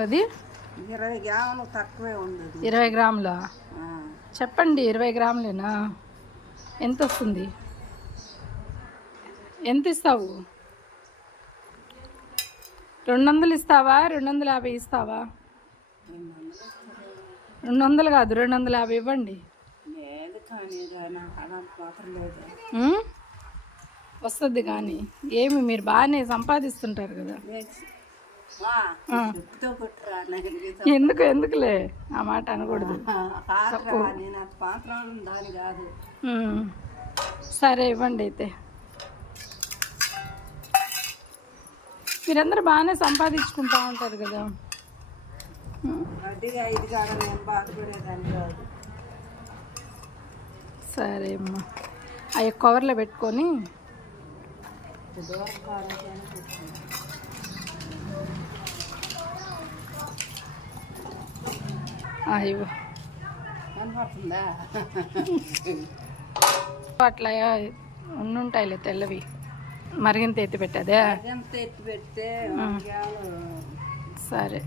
అది 20 గ్రాములు తక్కువే ఉంది. 20 గ్రాముల చెప్పండి. 20 గ్రాములేనా? ఎంత వస్తుంది? ఎంత ఇస్తావు? 200 ఇస్తావా? 250 ఇస్తావా? 200 కాదు, 250 ఇవ్వండి. వస్తుంది కానీ ఏమి మీరు బాగానే సంపాదిస్తుంటారు కదా. ఎందుకులే ఆ మాట అనకూడదు. సరే ఇవ్వండి. అయితే మీరందరూ బాగానే సంపాదించుకుంటా ఉంటారు కదా. సరే అమ్మా, అవి కవర్లో పెట్టుకొని ఇవ్వు. అట్లా ఉండుంటాయిలే తెల్లవి. మరిగింత ఎత్తి పెట్టదే. పెడితే సరే.